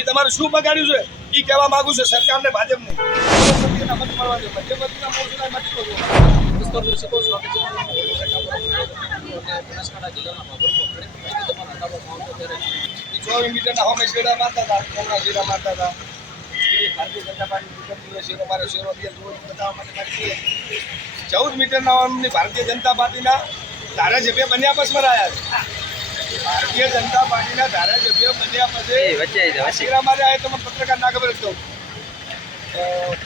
અમે તમારું શું બગાડ્યું છે એ કહેવા માંગુ છું સરકારને, ભાજપને. મધ્યમંત્રીના મત મળવા દો. મધ્યમંત્રીના મોરચાના મત કરો. વિસ્તાર કરી શકો છો આપણે બનાસકાંઠા જિલ્લાના ભાગોળમાં ઘણી માહિતી તમારા હટાવવામાં આવતો ત્યારે 24 મીટરના હોમે શેડા મારતા હતા, કોમના શેડા મારતા હતા. ભારતીય જનતા પાર્ટી શેરો મારે શેરો બતાવવા માટે મારી 14 મીટરના હોમની ભારતીય જનતા પાર્ટીના ધારાસભ્ય બન્યા પછી મરાયા છે. ભારતીય જનતા પાર્ટીના ધારાસભ્ય બન્યા પછી શેરા માર્યા એ તમે પત્રકાર ના ખબર જ કહું.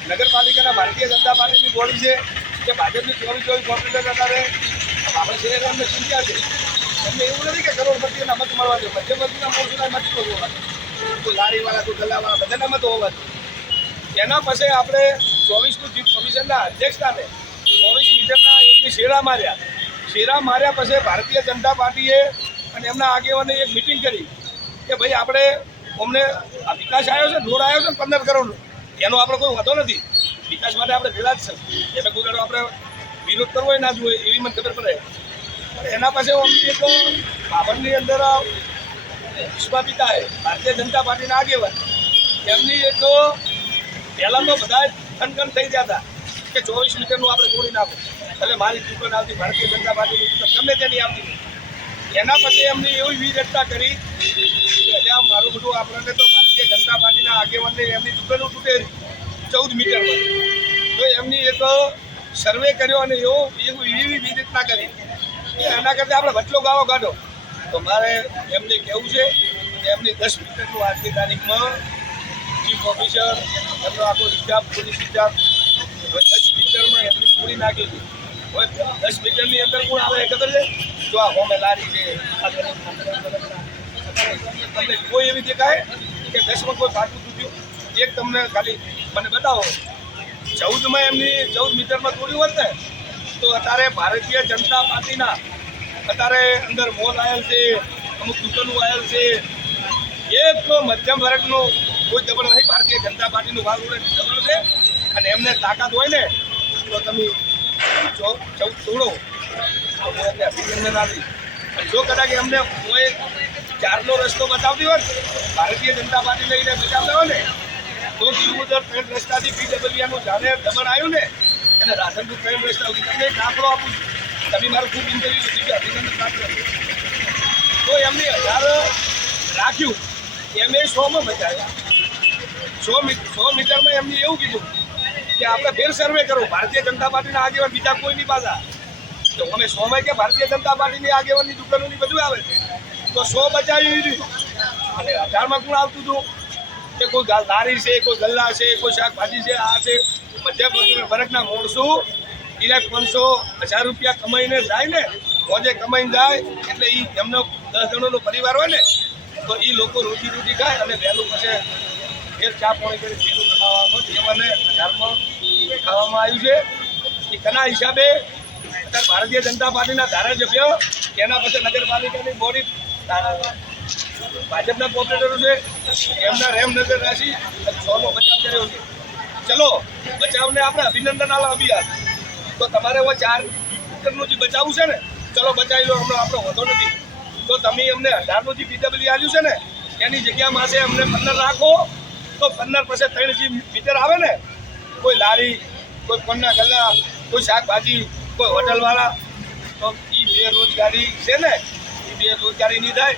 નગરપાલિકાના ભારતીય જનતા પાર્ટીની બોડી છે કે ભાજપની 24 કોર્પોરેટર અત્યારે આપણે શહેર એમને ચિંતા છે. એમને એવું નથી કે કરોડપતિના મત મળવા દે, મધ્યમંત્રીના મોરચાના મત હોવા દે, કોઈ લારીવાળા કોઈ ગલ્લાવાળા બધાના મત હોવા દે. એના પછી આપણે 24નું ચીફ કમિશનરના અધ્યક્ષતાને 24 મીટરના એમની શેરા માર્યા પછી ભારતીય જનતા પાર્ટીએ અને એમના આગેવાને એક મિટિંગ કરી કે ભાઈ આપણે અમને આ વિકાસ આવ્યો છે, રોડ આવ્યો છે ને 15 કરોડનો, એનો આપણે કોઈ વાંધો નથી. વિકાસ માટે આપણે ભેગા જ છે. એને કોઈ આપણે વિરોધ કરવો હોય ના જોઈએ એવી મને ખબર પડે. એના પછી અમને એક બાબરની અંદર વિશ્વાપિતાએ ભારતીય જનતા પાર્ટીના આગેવાન એમની એક પહેલાં તો બધા ખનખન થઈ ગયા હતા કે 24 મીટરનું આપણે તોડી નાખો. એટલે મારી દુકાન આવતી ભારતીય જનતા પાર્ટીની દુકાન ગમે તેની આવતી. એના પછી એમને એવી વીરતા કરી કે હજી મારું બધું આપણને તો ભારતીય જનતા પાર્ટીના આગેવાનને એમની દુકાનો તૂટે 14 મીટરમાં. તો એમની એક સર્વે કર્યો અને એવી વીરતા કરી એના કરતાં આપણે વચલો ગાળો કાઢો. તો મારે એમને કહેવું છે કે એમની 10 મીટરનું આજની તારીખમાં ચીફ ઓફિસર એમનો આખો સ્ટાફ, પોલીસ સ્ટાફ 10 મીટરમાં એમની પૂરી નાખી હતી. હવે 10 મીટરની અંદર કોણ આવે ખબર છે? જો આ હોમે લારી છે, તમને કોઈ એવી દેખાય કે 10માં કોઈ ફાટું તૂટ્યું? એક તમને ખાલી મને બતાવો. 14માં એમની 14 મીટરમાં તોડ્યું હોત ને તો અત્યારે ભારતીય જનતા પાર્ટીના અત્યારે અંદર મોલ આવેલ છે, અમુક દુકાનો આવેલ છે, એક મધ્યમ વર્ગનું કોઈ દબણ નહીં. ભારતીય જનતા પાર્ટીનું ભાગ દબણ છે અને એમને તાકાત હોય ને તો તમે 14 તોડો. એમને અભિનંદન આપી. અને જો કદાચ એમને કોઈ 4નો રસ્તો બતાવતી હોય ભારતીય જનતા પાર્ટી લઈને બચાવતા હોય ને તો દીવોદર ટ્રેન રસ્તાથી PWRનું જાણે દમણ આવ્યું ને અને રાધનપુર ટ્રેન રસ્તા સુધી તમને એક દાખલો આપું છું. તમે મારું ખૂબ ઇન્ટરવ્યુ લીધું કે અભિનંદન પ્રાપ્ત કર્યું. તો એમને 1000 રાખ્યું, એમને 100માં બચાવ્યા. 100 મીટરમાં એમને એવું કીધું કે આપણે ફેર સર્વે કરો. ભારતીય જનતા પાર્ટીના આગેવાન બીજા કોઈ નહીં પાછા. તો અમે 100માં કે ભારતીય જનતા પાર્ટીની આગેવાનની દુકાનોની બધું આવે છે તો 100 બચાવી દીધું. અને 18માં કોણ આવતું હતું કે કોઈ લારી છે, કોઈ ગલ્લા છે, કોઈ શાકભાજી છે, આ છે. મધ્યમ વર્ગના માણસો એટલે 500-1000 રૂપિયા કમાઈને જાય ને, મોજે કમાઈને જાય એટલે એમનો 10 જણોનો પરિવાર હોય ને તો એ લોકો રોટી ખાય અને વહેલું પછી ફેર ચા પાણી કરી ફેરું બનાવવામાં જેવાને 1000માં ખાવામાં આવ્યું છે. એ કના હિસાબે અત્યારે ભારતીય જનતા પાર્ટીના ધારાસભ્ય એના પછી નગરપાલિકાની બોડી ભાજપના કોર્પોરેટરો છે એમના રેમ નજર રાખી 100નો બચાવ કર્યો છે. ચલો બચાવને આપણે અભિનંદન આલો અભિયાન. તો તમારે હવે 4 મીટરનું જે બચાવવું છે ને ચલો બચાવી લો, હમણાં આપણો વધો નથી. તો તમે અમને 18નું જે PW આવ્યું છે ને એની જગ્યામાં છે અમને 15 રાખો. તો 15 પછી 3 જે મીટર આવે ને કોઈ લારી, કોઈ પન્ના ગલ્લા, કોઈ શાકભાજી, કોઈ હોટલવાળા તો એ બેરોજગારી છે ને એ બેરોજગારી નહીં થાય.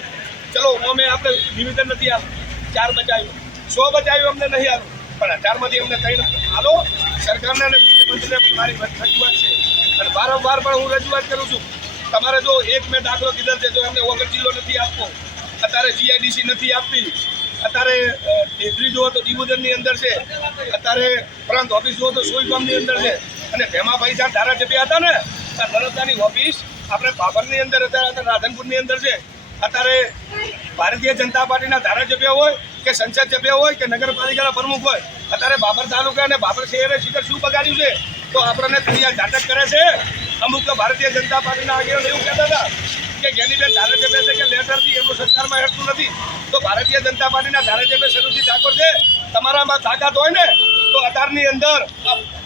ચલો અમે આપણે નિવેદન નથી આપ્યું, 4 બચાવ્યું, 100 બચાવ્યું અમને નહીં આવ્યું પણ 18માંથી અમને 3 આલો. સરકારને અને મુખ્યમંત્રીને પણ મારી રજૂઆત છે અને વારંવાર પણ હું રજૂઆત કરું છું. તમારે જો એક મેં દાખલો કીધો છે, જો એમને વગર જિલ્લો નથી આપવો, અત્યારે GIDC નથી આપતી, અત્યારે ટેકરી જુઓ તો દીવોદરની અંદર છે, અત્યારે પ્રાંત ઓફિસ જુઓ તો સોયગામની અંદર છે અને ભેમાભાઈ જ્યાં ધારાસભ્ય હતા ને ત્યાં તરતની ઓફિસ આપણે બાબરની અંદર અત્યારે રાધનપુરની અંદર છે. અત્યારે ભારતીય જનતા પાર્ટીના ધારાસભ્ય હોય કે સંસદ સભ્ય હોય કે નગરપાલિકાના પ્રમુખ હોય, અત્યારે બાબર તાલુકા અને બાબર શહેરે શિખર શું બગાડ્યું છે તો આપણને તૈયાર નાટક કરે છે. અમુક તો ભારતીય જનતા પાર્ટીના આગેવાનો એવું કહેતા હતા કે જ્ઞાનીબેન ધારાસભ્ય છે કે લેટરથી એમનું સરકારમાં હેઠતું નથી. તો ભારતીય જનતા પાર્ટીના ધારાસભ્ય સરુજી ઠાકોર છે, તમારામાં તાકાત હોય ને તો અત્યારની અંદર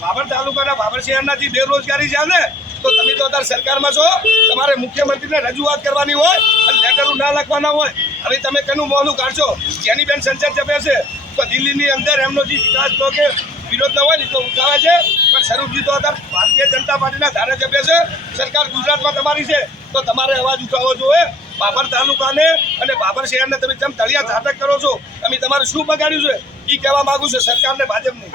બાબર તાલુકાના બાબર શહેરના જે બેરોજગારી છે ને તો તમે તો અત્યારે સરકારમાં છો, તમારે મુખ્યમંત્રીને રજૂઆત કરવાની હોય અને લેટરો ના લખવાના હોય હવે તમે કેનું મોહનું કાઢશો? જેનીબેન સંસદ જપે છે તો દિલ્હીની અંદર એમનો જે વિકાસ તો કે વિરોધ ન હોય ને તો ઉઠાવે છે, પણ સ્વરૂપજી તો અત્યારે ભારતીય જનતા પાર્ટીના ધારાસભ્ય છે, સરકાર ગુજરાતમાં તમારી છે, તો તમારે અવાજ ઉઠાવવો જોઈએ. બાબર તાલુકાને અને બાબર શહેરને તમે જેમ તળિયા ઝાટક કરો છો, તમે તમારે શું બગાડ્યું છે એ કહેવા માંગુ છું સરકારને, ભાજપને.